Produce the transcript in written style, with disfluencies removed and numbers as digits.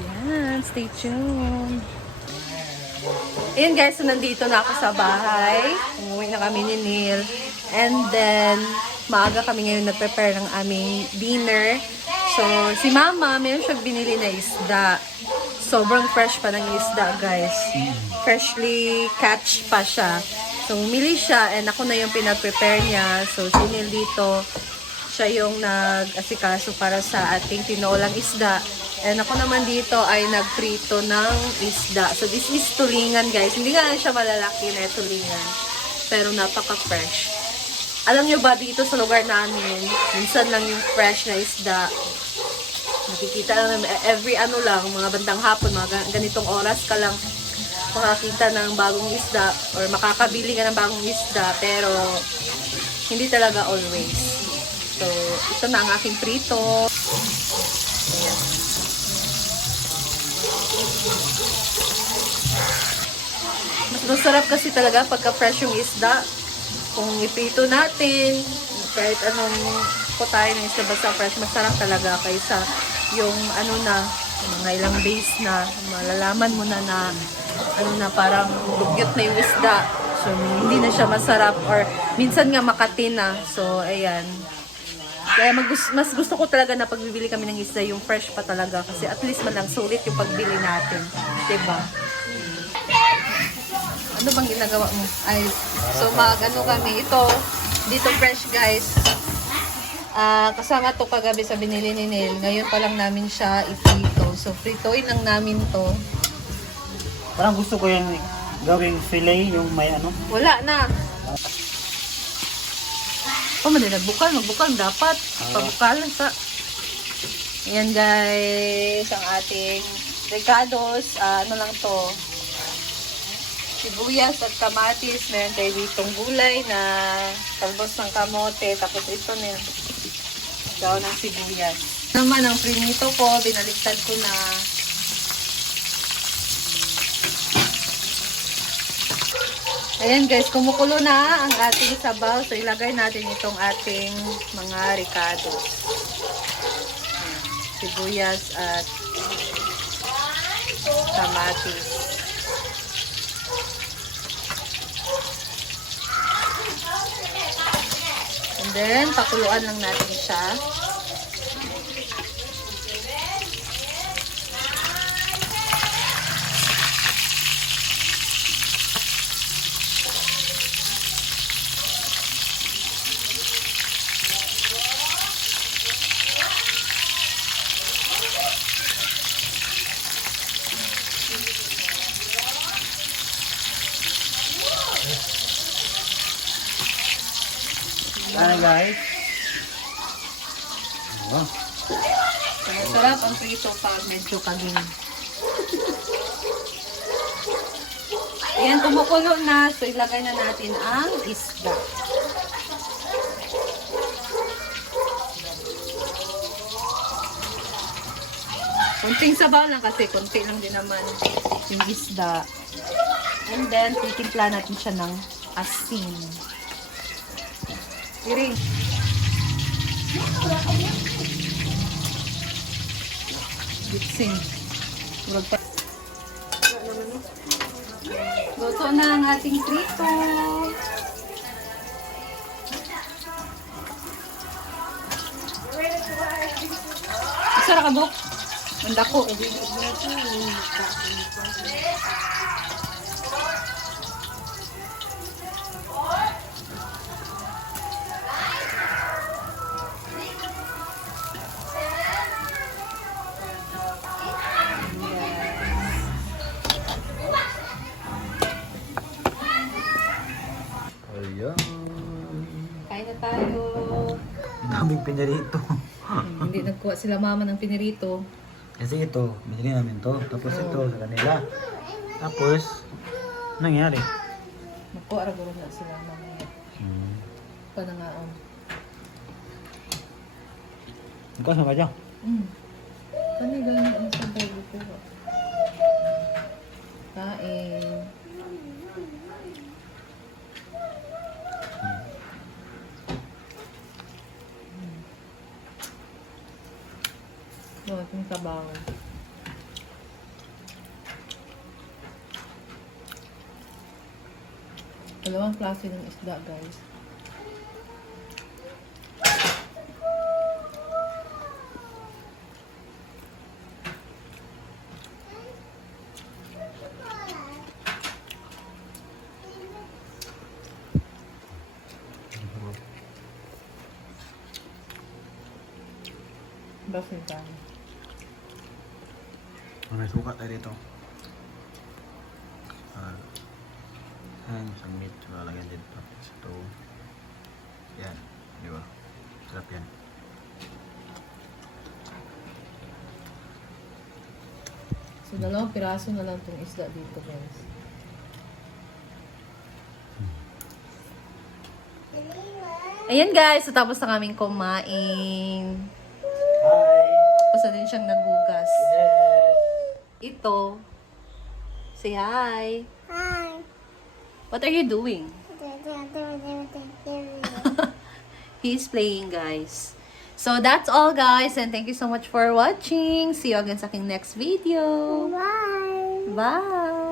Yan, stay tuned. Ayan guys, so nandito na ako sa bahay. Umuwi na kami ni Neil. And then, maaga kami ngayon nag-prepare ng aming dinner. So, si Mama, meron siyang binili na isda. Sobrang fresh pa ng isda, guys. Freshly catch pa siya. So, umili siya and ako na yung pinag-prepare niya. So, si Neil dito, siya yung nag-asikaso para sa ating tinolang isda. And ako naman dito ay nagprito ng isda. So, this is tulingan, guys. Hindi nga siya malalaki na tulingan. Pero napaka-fresh. Alam nyo ba, dito sa lugar namin, minsan lang yung fresh na isda. Nakikita lang namin, every mga bandang hapon, mga ganitong oras ka lang makakita ng bagong isda or makakabili ka ng bagong isda. Pero, hindi talaga always. So, ito na ang aking prito. Ayan. Mas masarap kasi talaga pagka fresh yung isda. Kung iprito natin, kahit anong putahe ng isda basta fresh, masarap talaga kaysa yung mga ilang days na malalaman mo na parang dugyot na yung isda. So, hindi na siya masarap or minsan nga makati na. So, ayan. Kaya mas gusto ko talaga na pagbibili kami ng isda, yung fresh pa talaga. Kasi at least man lang sulit yung pagbili natin. Diba? Ano bang ginagawa mo? Ay, so kami. Ito, dito fresh guys. Kasama to kagabi sa binili ni Neil. Ngayon pa lang namin siya iprito. So, pritoin lang namin to. Parang gusto ko yung gawing fillet, yung may ano. Wala na. Magbukal dapat. Pabukalan sa. Ayan guys, ang ating recados. Ano lang to? Sibuyas at kamatis. Meron tayo ditong gulay na talbos ng kamote. Tapos ito na daw ng sibuyas. Naman ang prinito ko, binaliktad ko na. Ayan guys, kumukulo na ang ating sabaw. So ilagay natin itong ating mga ricados. Sibuyas at kamatis. And then, pakuluan lang natin siya. Ano guys? Oh. Masarap ang prito pag medyo kaging. Ayan, kumukulo na. So, ilagay na natin ang isda. Kunting sabaw lang kasi kunti lang din naman yung isda. And then, titimpla natin siya ng asin. Iring. Gitsing. Luto na ang ating prito. Isara ka, Bok? Manda ko. Ayan. Kain na tayo. Daming pinarito. Hindi nagkuha sila mama ng pinirito. Kasi ito, binili namin to. Tapos ito sa kanila. Tapos, nangyari. Nagkuha ra guro na sila mama. Panangaon. Ikaw sa kanya? Panigang ang sabay dito. Kain. Ito, ating sabaw. Dalawang klase ng isda, guys. Bakit tayo? May suka tayo dito. Isang meat. Lalagyan din tapos ito. Yan. Di ba? Sarap yan. So, 2 piraso na lang itong isda dito, guys. Ayan, guys. So, tapos na kaming kumain. Hi! Basta din siyang nagugas. Yes! Ito. Say hi. Hi. What are you doing? He's playing, guys. So, that's all, guys. And thank you so much for watching. See you again sa aking next video. Bye. Bye!